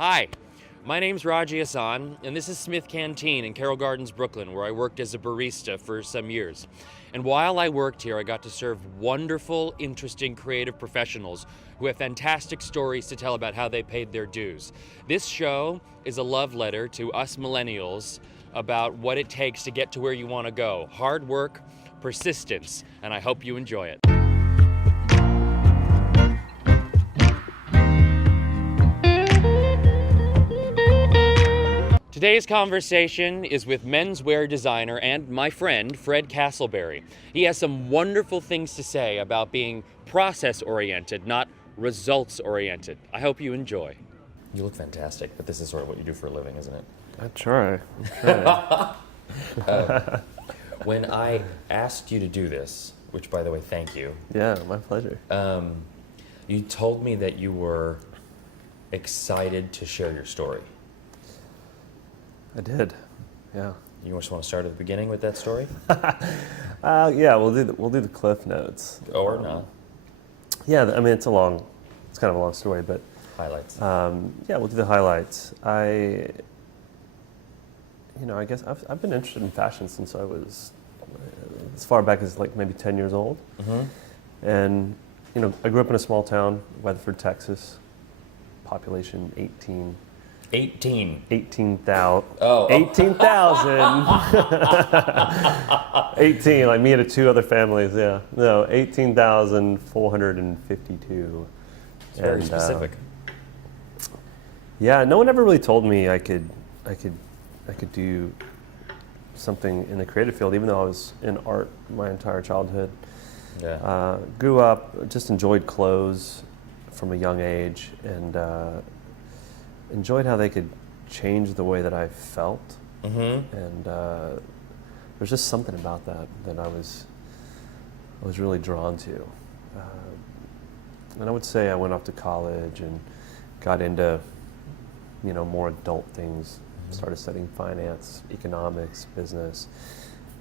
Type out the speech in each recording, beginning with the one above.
Hi, my name's Raji, Ahsan, and this is Smith Canteen in Carroll Gardens, Brooklyn, where I worked as a barista for some years. And while I worked here, I got to serve wonderful, interesting, creative professionals who have fantastic stories to tell about how they paid their dues. This show is a love letter to us millennials about what it takes to get to where you want to go. Hard work, persistence, and I hope you enjoy it. Today's conversation is with menswear designer and my friend, Fred Castleberry. He has some wonderful things to say about being process-oriented, not results-oriented. I hope you enjoy. You look fantastic, but this is sort of what you do for a living, isn't it? I try. When I asked you to do this, which by the way, thank you. Yeah, my pleasure. You told me that you were excited to share your story. I did. Yeah. You just want to start at the beginning with that story? Yeah, we'll do the cliff notes. Or no. Yeah, I mean it's kind of a long story, but Highlights. yeah, we'll do the highlights. I guess I've been interested in fashion since I was as far back as like maybe 10 years old. Mm-hmm. And I grew up in a small town, Weatherford, Texas. Population 18,000. 18, like me and two other families, yeah. No, 18,452. It's very specific. Yeah, no one ever really told me I could do something in the creative field, even though I was in art my entire childhood. Yeah. Grew up, just enjoyed clothes from a young age, and enjoyed how they could change the way that I felt. Mm-hmm. And there's just something about that I was really drawn to. And I would say I went off to college and got into more adult things. Mm-hmm. Started studying finance, economics, business,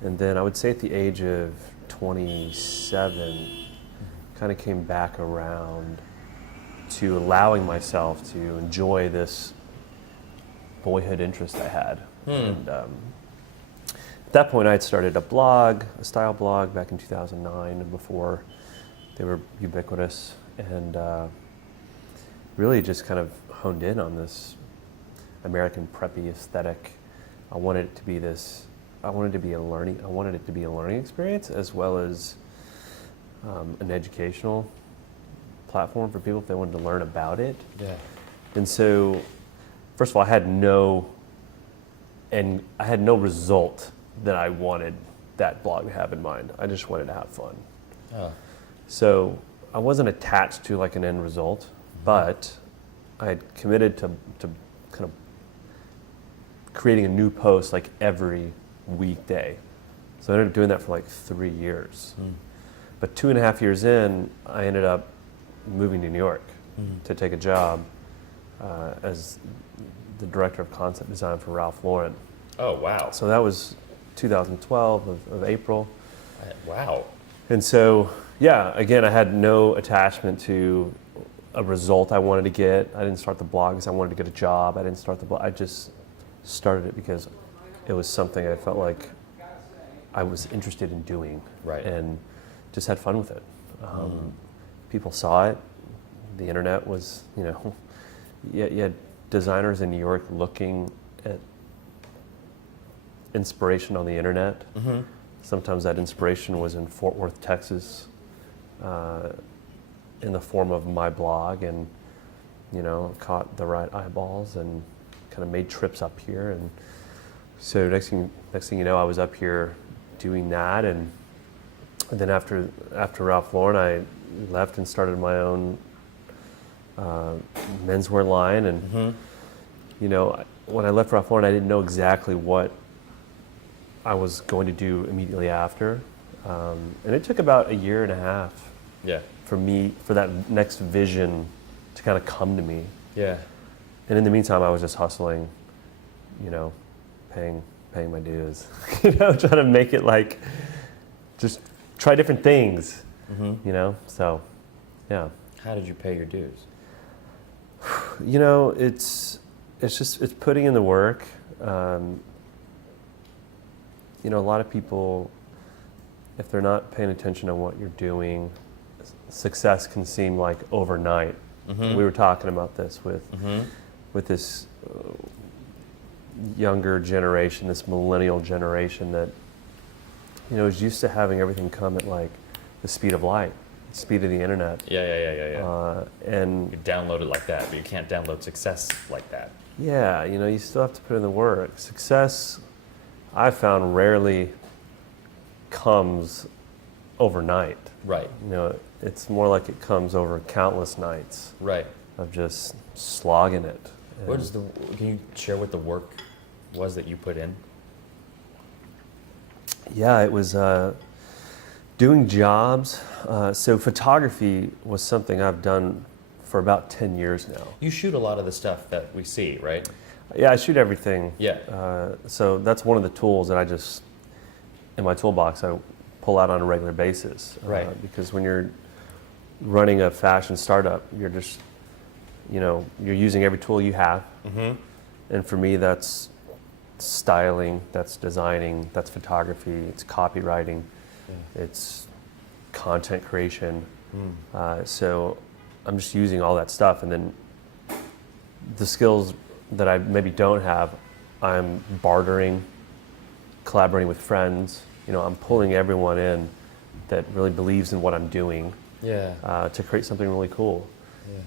and then I would say at the age of 27, kind of came back around to allowing myself to enjoy this boyhood interest I had. And at that point, I had started a style blog back in 2009, before they were ubiquitous, and really just kind of honed in on this American preppy aesthetic. I wanted it to be a learning experience, as well as an educational platform for people if they wanted to learn about it. Yeah. And so, first of all, I had no result that I wanted that blog to have in mind. I just wanted to have fun. Oh. So I wasn't attached to like an end result, mm-hmm. but I had committed to kind of creating a new post like every weekday. So I ended up doing that for like 3 years. Mm. But 2.5 years in, I ended up moving to New York to take a job as the director of concept design for Ralph Lauren. Oh, wow. So that was 2012 of April. Wow. And so, yeah, again, I had no attachment to a result I wanted to get. I didn't start the blog because I wanted to get a job. I didn't start the blog. I just started it because it was something I felt like I was interested in doing. Right. And just had fun with it. People saw it. The internet was, you had designers in New York looking at inspiration on the internet. Mm-hmm. Sometimes that inspiration was in Fort Worth, Texas, in the form of my blog, and caught the right eyeballs and kind of made trips up here. And so next thing you know, I was up here doing that, and then after Ralph Lauren, I left and started my own menswear line. And mm-hmm. When I left Ralph Lauren, I didn't know exactly what I was going to do immediately after, and it took about 1.5 years. Yeah. For that next vision to kind of come to me. Yeah. And in the meantime, I was just hustling, paying my dues, trying to make it like, just try different things, mm-hmm. So, yeah. How did you pay your dues? It's it's putting in the work. You know, a lot of people, if they're not paying attention on what you're doing, success can seem like overnight. We were talking about this with this younger generation, this millennial generation that, you know, is used to having everything come at like the speed of light, the speed of the internet. Yeah. And You download it like that, but you can't download success like that. yeah, you know, you still have to put in the work. Success, I found, rarely comes overnight. Right. You know, it's more like it comes over countless nights Right. of just slogging it. What is can you share what the work was that you put in? Yeah, it was doing jobs. So photography was something I've done for about 10 years now. You shoot a lot of the stuff that we see, right? Yeah, I shoot everything. Yeah. So that's one of the tools that I just, in my toolbox, I pull out on a regular basis. Right. Because when you're running a fashion startup, you're just, you know, you're using every tool you have. And for me, that's styling, that's designing, that's photography, it's copywriting, it's content creation. So I'm just using all that stuff, and then the skills that I maybe don't have, I'm bartering, collaborating with friends. You know, I'm pulling everyone in that really believes in what I'm doing to create something really cool.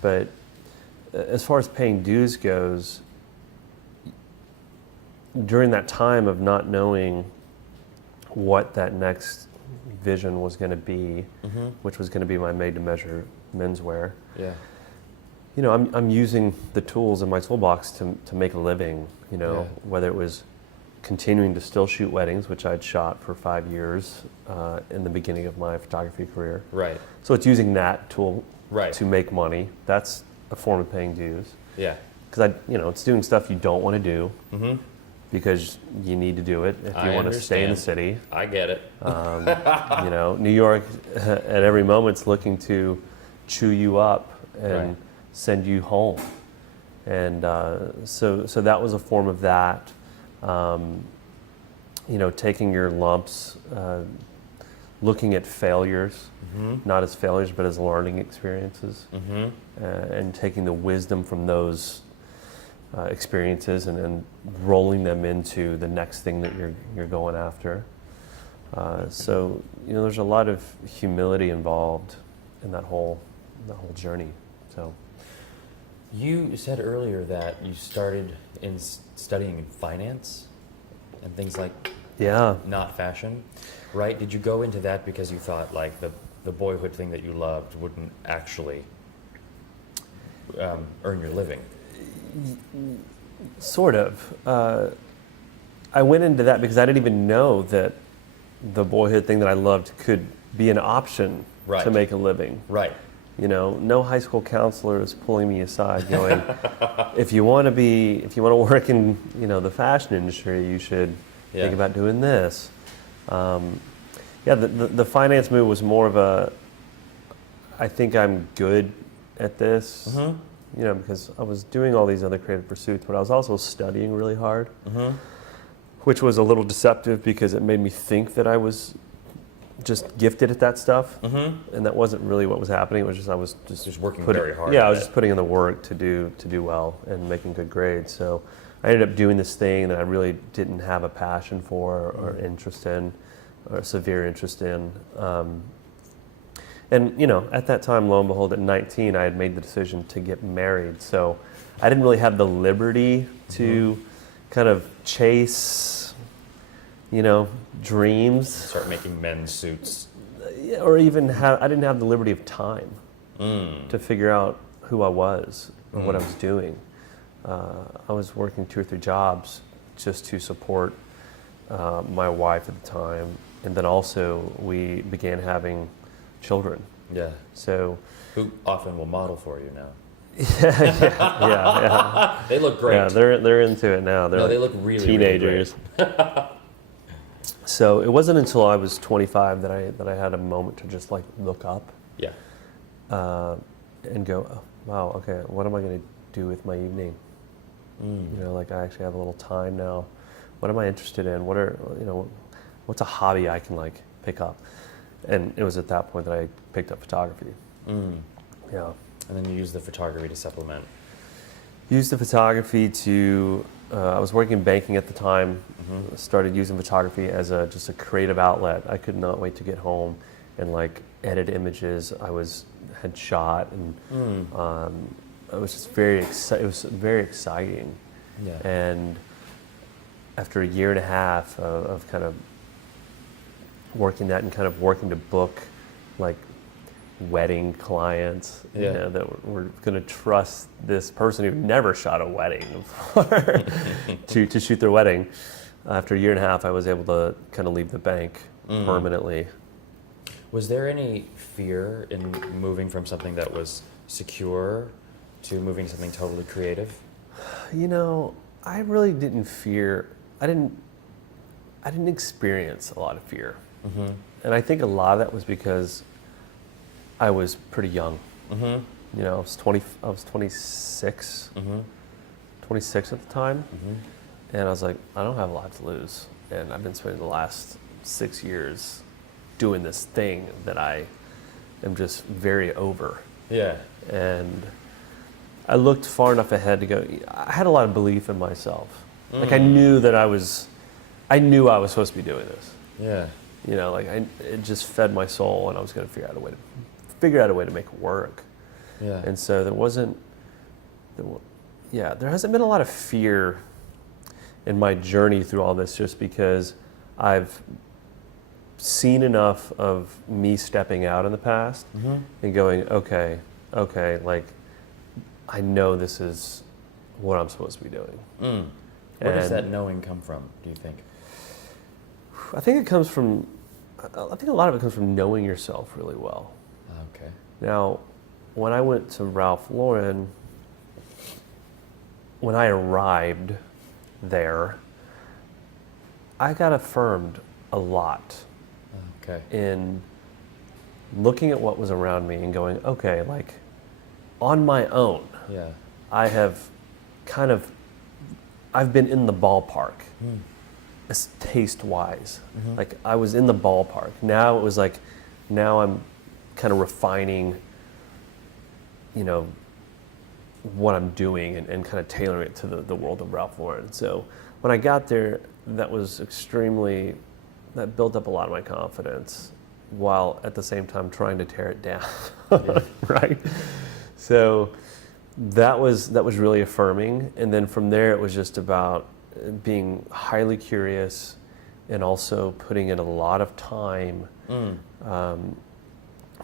But as far as paying dues goes, during that time of not knowing what that next vision was going to be, which was going to be my made-to-measure menswear, you know, I'm using the tools in my toolbox to make a living, you know, whether it was continuing to still shoot weddings, which I'd shot for 5 years in the beginning of my photography career. Right. So it's using that tool Right. to make money. That's a form of paying dues. Yeah. Because you know, it's doing stuff you don't want to do because you need to do it if you want to stay in the city. I get it. You know, New York at every moment's looking to chew you up and send you home. And so that was a form of that. You know, taking your lumps, looking at failures, not as failures, but as learning experiences, and taking the wisdom from those experiences and rolling them into the next thing that you're going after. So, you know, there's a lot of humility involved in that whole journey. So, You said earlier that you started in studying finance and things like not fashion, right? Did you go into that because you thought like the boyhood thing that you loved wouldn't actually earn your living? Sort of. I went into that because I didn't even know that the boyhood thing that I loved could be an option to make a living. Right. You know, no high school counselor is pulling me aside going, if you want to work in, you know, the fashion industry, you should think about doing this. The finance move was more of a, I think I'm good at this, you know, because I was doing all these other creative pursuits, but I was also studying really hard, which was a little deceptive because it made me think that I was just gifted at that stuff, and that wasn't really what was happening. It was just I was just working very hard. Yeah, I was just putting in the work to do well and making good grades. So I ended up doing this thing that I really didn't have a passion for or interest in, or a severe interest in. And you know, at that time, lo and behold, at 19, I had made the decision to get married. So I didn't really have the liberty to kind of chase, you know, dreams. Start making men's suits. Or even I didn't have the liberty of time to figure out who I was or what I was doing. I was working 2 or 3 jobs just to support my wife at the time. And then also we began having children. Yeah. So who often will model for you now? Yeah. They look great. Yeah, they're into it now. They look really teenagers. Really great. So it wasn't until I was 25 that I had a moment to just like look up. Yeah. And go, oh, wow, okay, what am I going to do with my evening? You know, like I actually have a little time now. What am I interested in? What's a hobby I can like pick up? And it was at that point that I picked up photography. Yeah. And then you use the photography to supplement. Used the photography to, I was working in banking at the time, started using photography as just a creative outlet. I could not wait to get home and like edit images had shot, and it was just it was very exciting. Yeah. And after a year and a half of kind of working that and kind of working to book like wedding clients, you know, that were going to trust this person who never shot a wedding before to shoot their wedding. After a year and a half, I was able to kind of leave the bank permanently. Was there any fear in moving from something that was secure to moving to something totally creative? You know, I really didn't fear. I didn't experience a lot of fear, and I think a lot of that was because I was pretty young. You know, I was 26, 26 at the time, and I was like, I don't have a lot to lose, and I've been spending the last 6 years doing this thing that I am just very over. Yeah. And I looked far enough ahead to go, I had a lot of belief in myself. Like I knew I was supposed to be doing this. Yeah. You know, like it just fed my soul, and I was going to figure out a way to make it work. Yeah. And so there hasn't been a lot of fear in my journey through all this, just because I've seen enough of me stepping out in the past and going, okay, like I know this is what I'm supposed to be doing. Where does that knowing come from, do you think? I think a lot of it comes from knowing yourself really well. Okay. Now, when I went to Ralph Lauren, when I arrived there, I got affirmed a lot in looking at what was around me and going, okay, like on my own, I've been in the ballpark, taste-wise. Like I was in the ballpark. Now it was like, now I'm kind of refining, you know, what I'm doing and kind of tailoring it to the world of Ralph Lauren. So when I got there, that built up a lot of my confidence, while at the same time trying to tear it down, right? So that was really affirming. And then from there, it was just about being highly curious and also putting in a lot of time,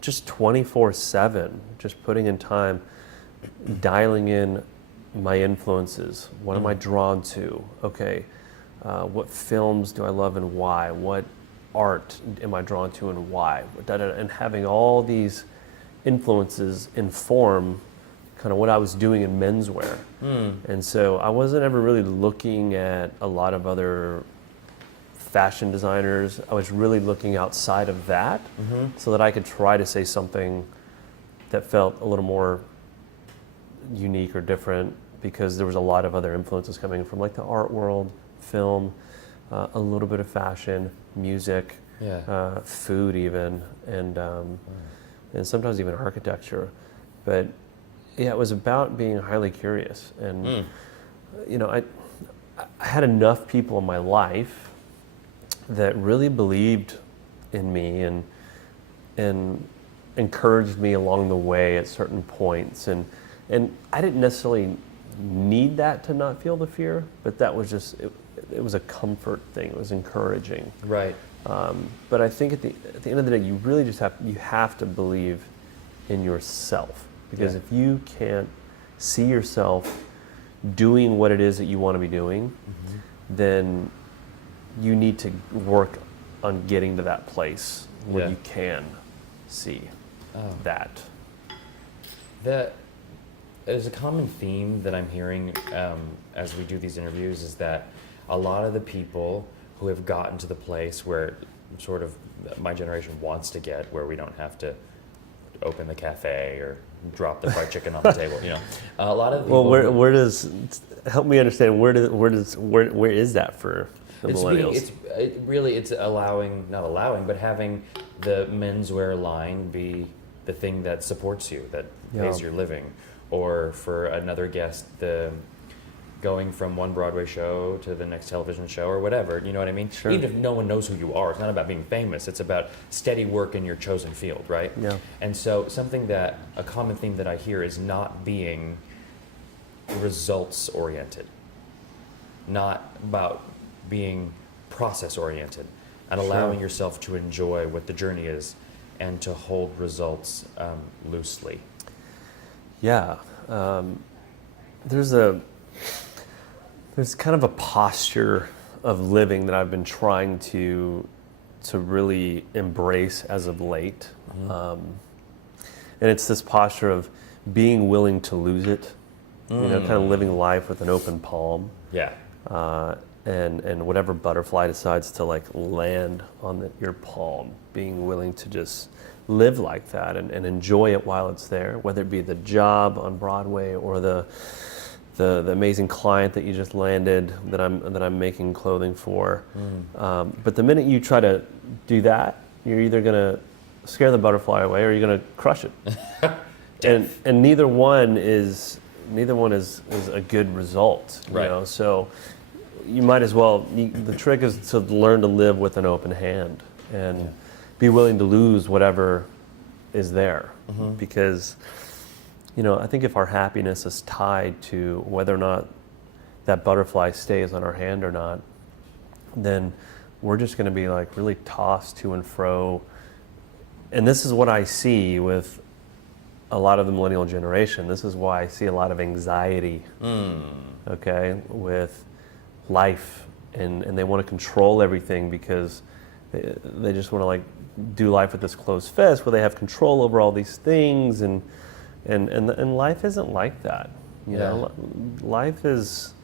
just 24/7, just putting in time, dialing in my influences. What am I drawn to? Okay, what films do I love and why? What art am I drawn to and why? And having all these influences inform kind of what I was doing in menswear. And so I wasn't ever really looking at a lot of other fashion designers. I was really looking outside of that so that I could try to say something that felt a little more unique or different, because there was a lot of other influences coming from like the art world, film, a little bit of fashion, music, food even, and sometimes even architecture. But yeah, it was about being highly curious. And you know, I had enough people in my life that really believed in me and encouraged me along the way at certain points. And I didn't necessarily need that to not feel the fear, but that was just, it was a comfort thing. It was encouraging. Right. But I think at the end of the day, you really just have to believe in yourself, because if you can't see yourself doing what it is that you want to be doing, then you need to work on getting to that place where you can see that. There's a common theme that I'm hearing as we do these interviews, is that a lot of the people who have gotten to the place where sort of my generation wants to get, where we don't have to open the cafe or drop the fried chicken on the table. A lot of Well, people where does, help me understand, where is that for the millennials? It's allowing, not allowing, but having the menswear line be the thing that supports you, that pays your living. Or for another guest, the going from one Broadway show to the next television show or whatever, you know what I mean? Sure. Even if no one knows who you are, it's not about being famous, it's about steady work in your chosen field, right? Yeah. And so a common theme that I hear is not being results oriented, not about being process oriented, and allowing yourself to enjoy what the journey is and to hold results loosely. Yeah. There's kind of a posture of living that I've been trying to really embrace as of late. And it's this posture of being willing to lose it, kind of living life with an open palm. Yeah. And whatever butterfly decides to like land on your palm, being willing to just live like that and enjoy it while it's there, whether it be the job on Broadway or the amazing client that you just landed that I'm making clothing for. But the minute you try to do that, you're either gonna scare the butterfly away or you're gonna crush it. and neither one is a good result. Right. So you might as well. The trick is to learn to live with an open hand and be willing to lose whatever is there, because I think if our happiness is tied to whether or not that butterfly stays on our hand or not, then we're just going to be like really tossed to and fro. And this is what I see with a lot of the millennial generation. This is why I see a lot of anxiety, with life, and they want to control everything because they just want to like do life with this closed fist where they have control over all these things, and life isn't like that. Life is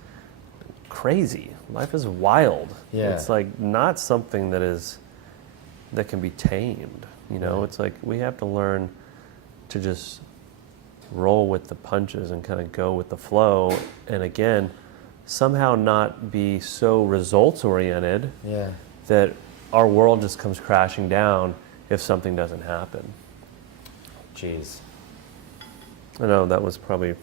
crazy. Life is wild. It's like not something that can be tamed. It's like we have to learn to just roll with the punches and kind of go with the flow, and again, somehow not be so results oriented that our world just comes crashing down if something doesn't happen. Jeez. I know that was probably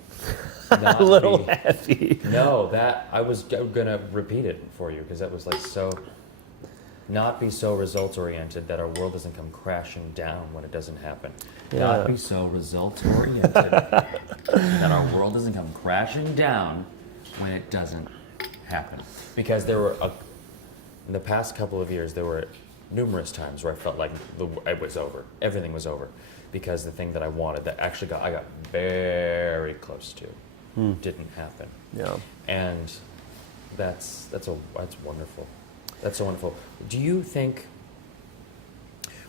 a little heavy. No, I was gonna repeat it for you because that was like so. Not be so results oriented that our world doesn't come crashing down when it doesn't happen. Not be so results oriented that our world doesn't come crashing down when it doesn't happen. Because in the past couple of years, there were numerous times where I felt like it was over. Everything was over. Because the thing that I wanted that actually I got very close to didn't happen. Yeah. And that's wonderful. That's so wonderful. Do you think,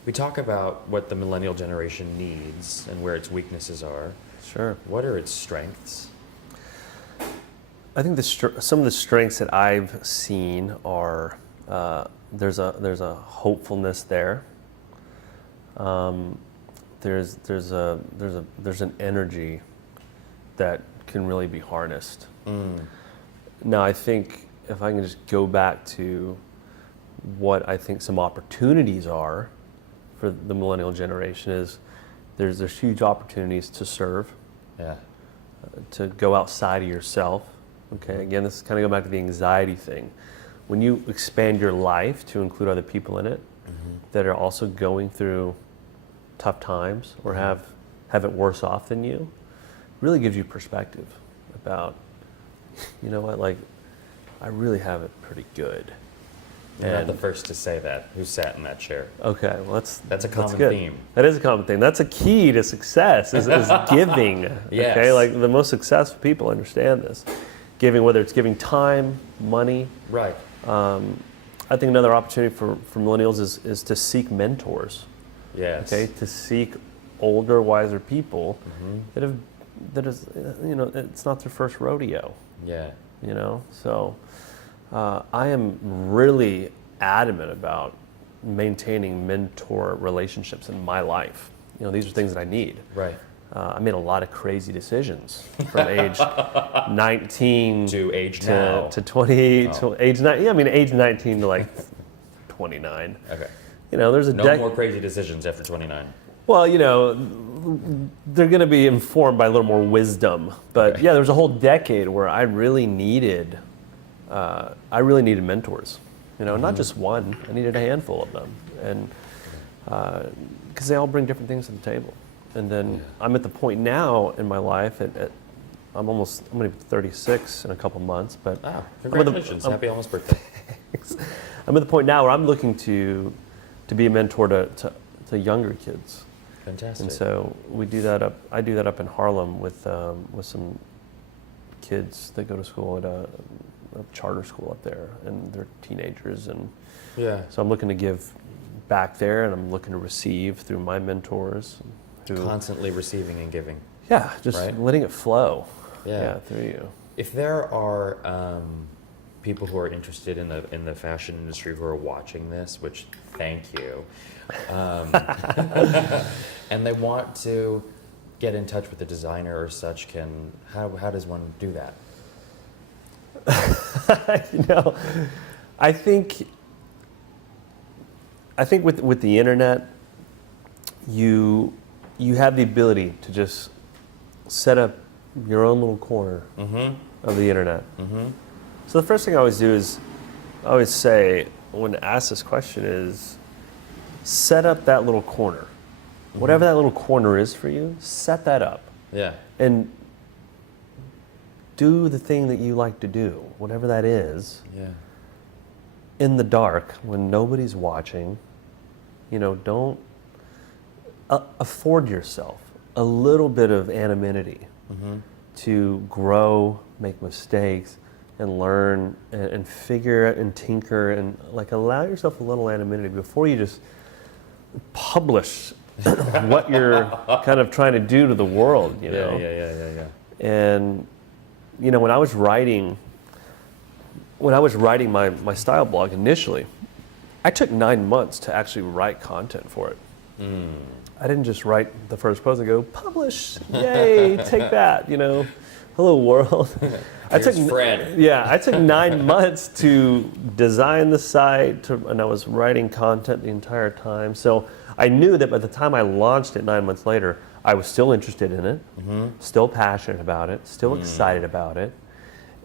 we talk about what the millennial generation needs and where its weaknesses are. Sure. What are its strengths? I think some of the strengths that I've seen are there's a hopefulness there. There's an energy that can really be harnessed. Now, I think if I can just go back to what I think some opportunities are for the millennial generation is there's huge opportunities to serve, to go outside of yourself. Okay, again, this is kind of go back to the anxiety thing. When you expand your life to include other people in it that are also going through tough times or have it worse off than you, really gives you perspective about, like, I really have it pretty good. You're not the first to say that. Who sat in that chair? Okay, well that's a common theme. That is a common theme. That's a key to success is giving. Yes. Okay, like the most successful people understand this. Giving, whether it's giving time, money. Right. I think another opportunity for millennials is to seek mentors. Yes. Okay, to seek older, wiser people that is, it's not their first rodeo. Yeah. So I am really adamant about maintaining mentor relationships in my life. These are things that I need. Right. I made a lot of crazy decisions from age 19 To age now. to 28 to age 9. Yeah, I mean age 19 to like 29. Okay. You know, there's a No more crazy decisions after 29. Well, you know, they're going to be informed by a little more wisdom. But Okay. yeah, there was a whole decade where I really needed mentors. You know, not just one. I needed a handful of them, and because they all bring different things to the table. And then I'm at the point now in my life. I'm going to be 36 in a couple months. But Wow! Congratulations! Happy almost birthday. I'm at the point now where I'm looking to be a mentor to younger kids. Fantastic. And so I do that up in Harlem with some kids that go to school at a charter school up there, and they're teenagers, and Yeah. so I'm looking to give back there, and I'm looking to receive through my mentors. Constantly receiving and giving. Yeah, just Right? letting it flow. Yeah. Through you. If there are people who are interested in the fashion industry who are watching this, which thank you, and they want to get in touch with a designer or such, how does one do that? You know, I think with the internet, you have the ability to just set up your own little corner of the internet. So the first thing I always do is, I always say, when asked this question, is set up that little corner. Whatever that little corner is for you, set that up. Yeah. And do the thing that you like to do, whatever that is, Yeah. in the dark when nobody's watching. You know, don't afford yourself a little bit of anonymity to grow, make mistakes, and learn and figure and tinker, and like allow yourself a little anonymity before you just publish what you're kind of trying to do to the world, you know? Yeah. And you know, when I was writing my style blog initially, I took 9 months to actually write content for it. I didn't just write the first post and go, publish, yay, take that, you know, hello world. I took 9 months to design the site, and I was writing content the entire time. So I knew that by the time I launched it 9 months later, I was still interested in it, still passionate about it, still excited about it,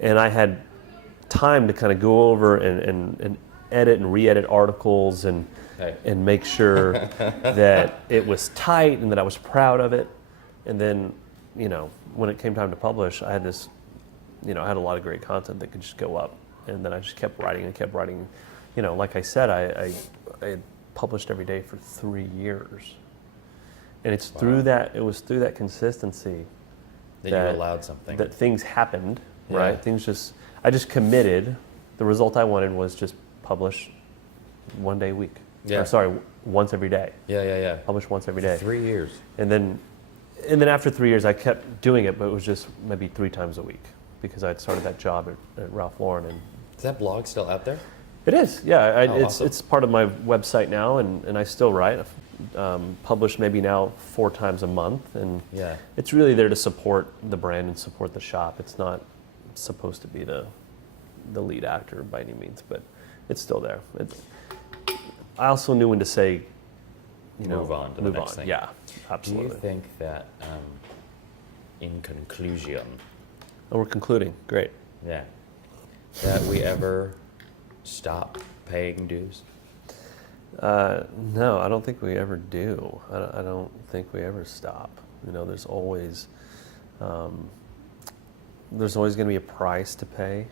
and I had time to kind of go over and edit and re-edit articles and make sure that it was tight and that I was proud of it. And then, you know, when it came time to publish, I had this, you know, I had a lot of great content that could just go up, and then I just kept writing and kept writing. You know, like I said, I published every day for 3 years. And it's through that, it was through that consistency that you allowed something. that things happened, right? I just committed. The result I wanted was just publish 1 day a week. Yeah. Or sorry, once every day. Yeah. Publish once every day. 3 years. And then after 3 years, I kept doing it, but it was just maybe 3 times a week because I'd started that job at Ralph Lauren. And Is that blog still out there? it is, yeah. Awesome. It's part of my website now, and I still write. Publish maybe now 4 times a month, and it's really there to support the brand and support the shop. It's not supposed to be the lead actor by any means, but it's still there. I also knew when to say, you know, Move on to the next thing. Yeah, absolutely. Do you think that, in conclusion, And we're concluding. Great. that we ever stop paying dues? No, I don't think we ever do. I don't think we ever stop. You know, there's always going to be a price to pay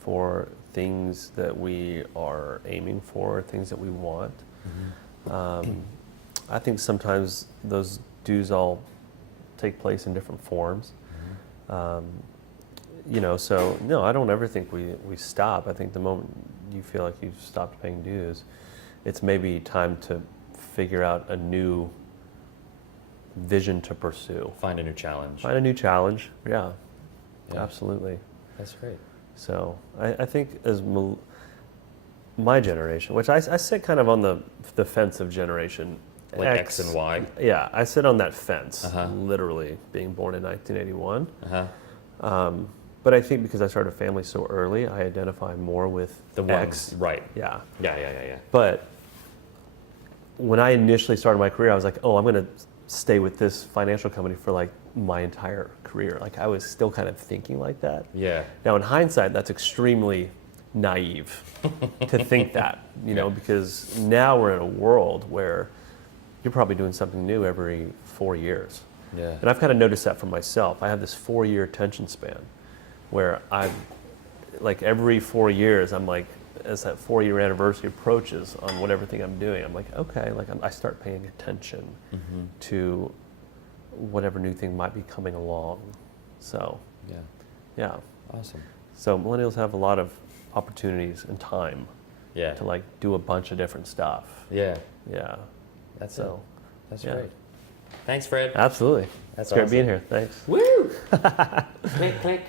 for things that we are aiming for, things that we want. I think sometimes those dues all take place in different forms. You know, so no, I don't ever think we stop. I think the moment you feel like you've stopped paying dues, it's maybe time to figure out a new vision to pursue. Find a new challenge. Find a new challenge, yeah. Absolutely. That's great. So I think as my generation, which I sit kind of on the fence of generation like X and Y. Yeah, I sit on that fence, Uh-huh. literally being born in 1981. Uh-huh. But I think because I started a family so early, I identify more with The X. ones, right. Yeah. Yeah. But when I initially started my career, I was like, oh, I'm going to stay with this financial company for like my entire career. Like I was still kind of thinking like that. Yeah. Now in hindsight, that's extremely naive to think that, you know, because now we're in a world where you're probably doing something new every 4 years. Yeah. And I've kind of noticed that for myself. I have this 4-year attention span where I'm like every 4 years, I'm like, as that 4-year anniversary approaches on whatever thing I'm doing, I'm like, okay, like I start paying attention to whatever new thing might be coming along. So, yeah. Awesome. So millennials have a lot of opportunities and time Yeah. to like do a bunch of different stuff. Yeah. Yeah. That's So, That's yeah. great. Thanks, Fred. Absolutely. That's It's great awesome. being here. Thanks. Woo! Click, click.